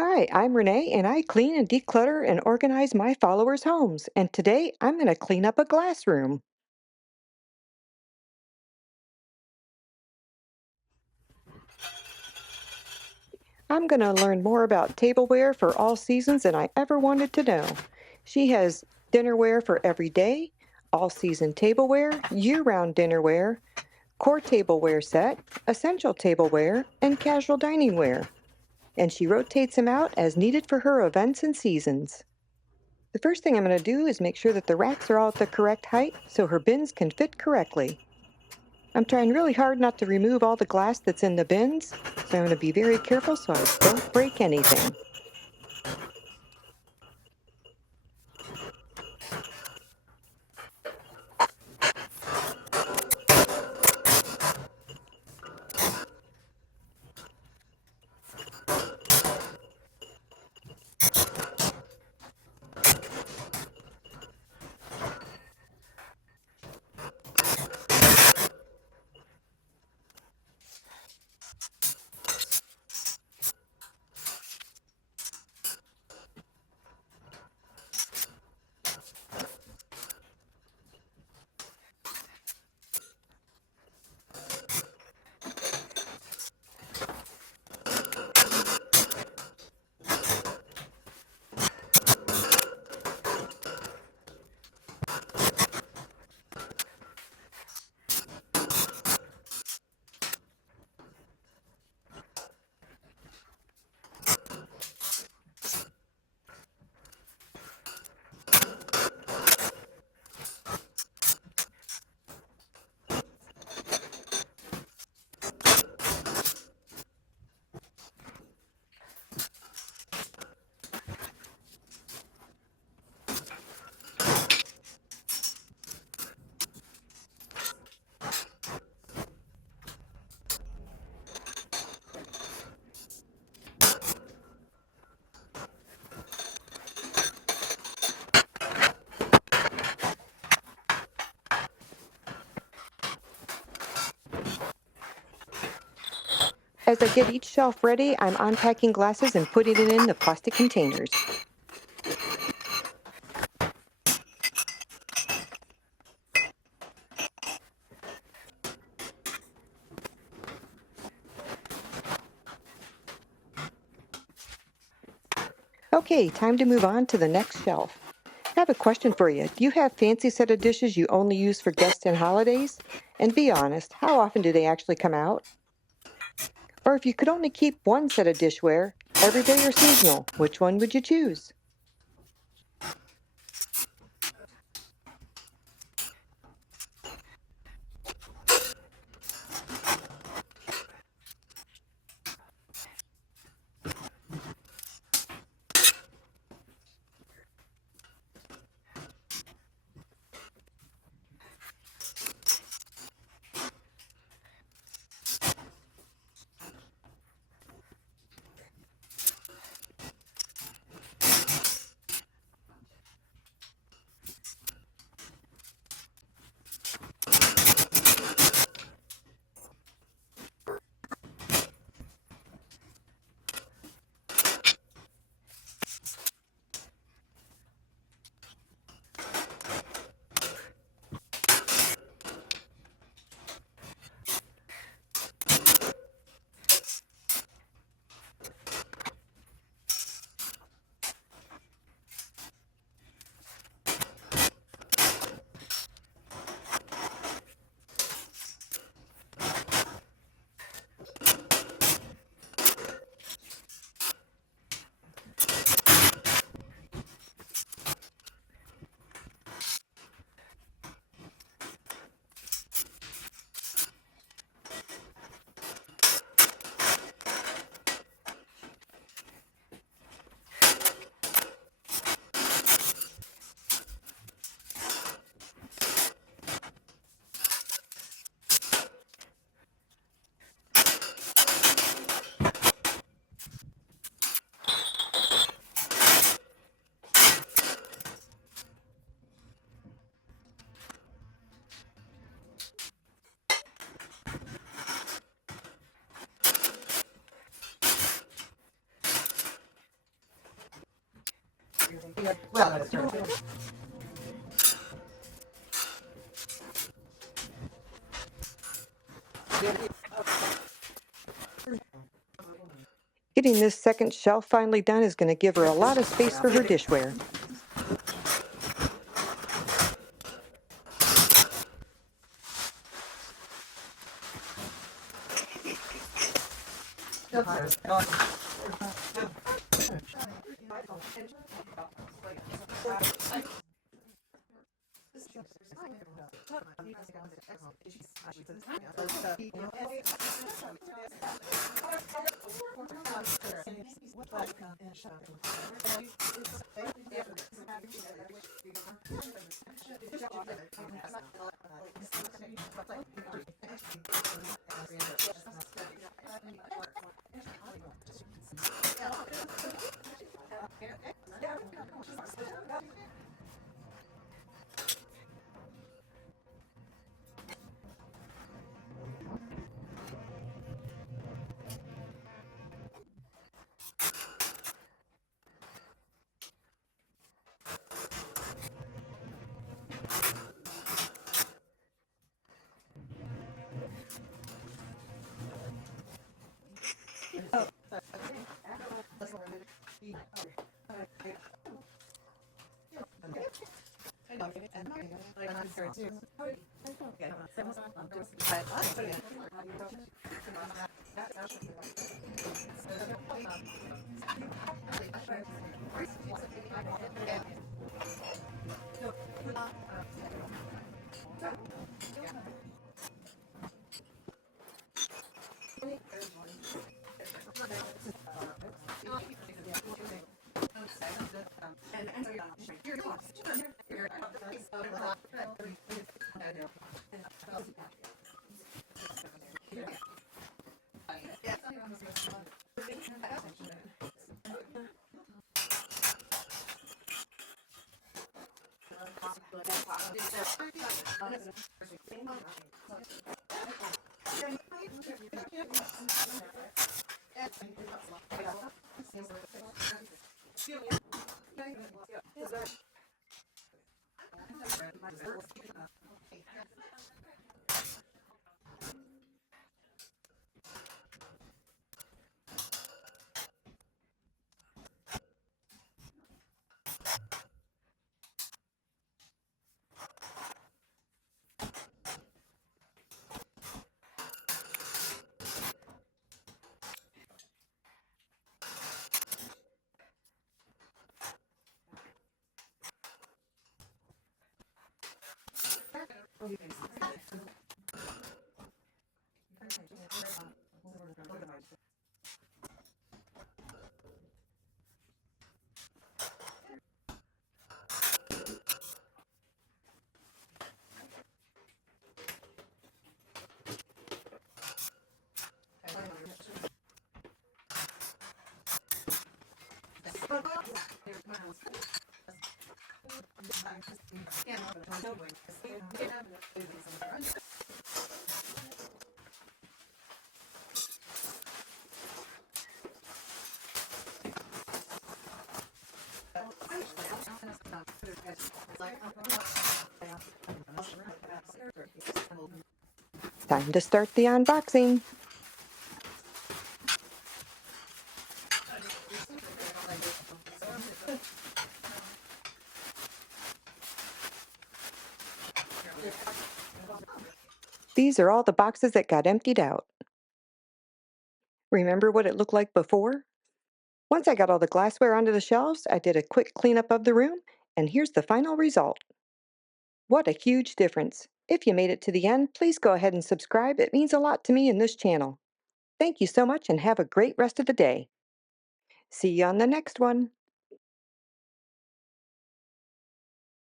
Hi, I'm Renee, and I clean and declutter and organize my followers' homes. And today I'm going to clean up a glass room. I'm going to learn more about tableware for all seasons than I ever wanted to know. She has dinnerware for every day, all season tableware, year round dinnerware, core tableware set, essential tableware, and casual dining ware. And she rotates them out as needed for her events and seasons. The first thing I'm going to do is make sure that the racks are all at the correct height so her bins can fit correctly. I'm trying really hard not to remove all the glass that's in the bins, so I'm going to be very careful so I don't break anything. As I get each shelf ready, I'm unpacking glasses and putting it in the plastic containers. Okay, time to move on to the next shelf. I have a question for you. Do you have fancy set of dishes you only use for guests and holidays? And be honest, how often do they actually come out? Or if you could only keep one set of dishware, everyday or seasonal, which one would you choose? Getting this second shelf finally done is going to give her a lot of space for her dishware. Time to start the unboxing. These are all the boxes that got emptied out. Remember what it looked like before? Once I got all the glassware onto the shelves, I did a quick cleanup of the room, and here's the final result. What a huge difference. If you made it to the end, please go ahead and subscribe. It means a lot to me and this channel. Thank you so much and have a great rest of the day. See you on the next one.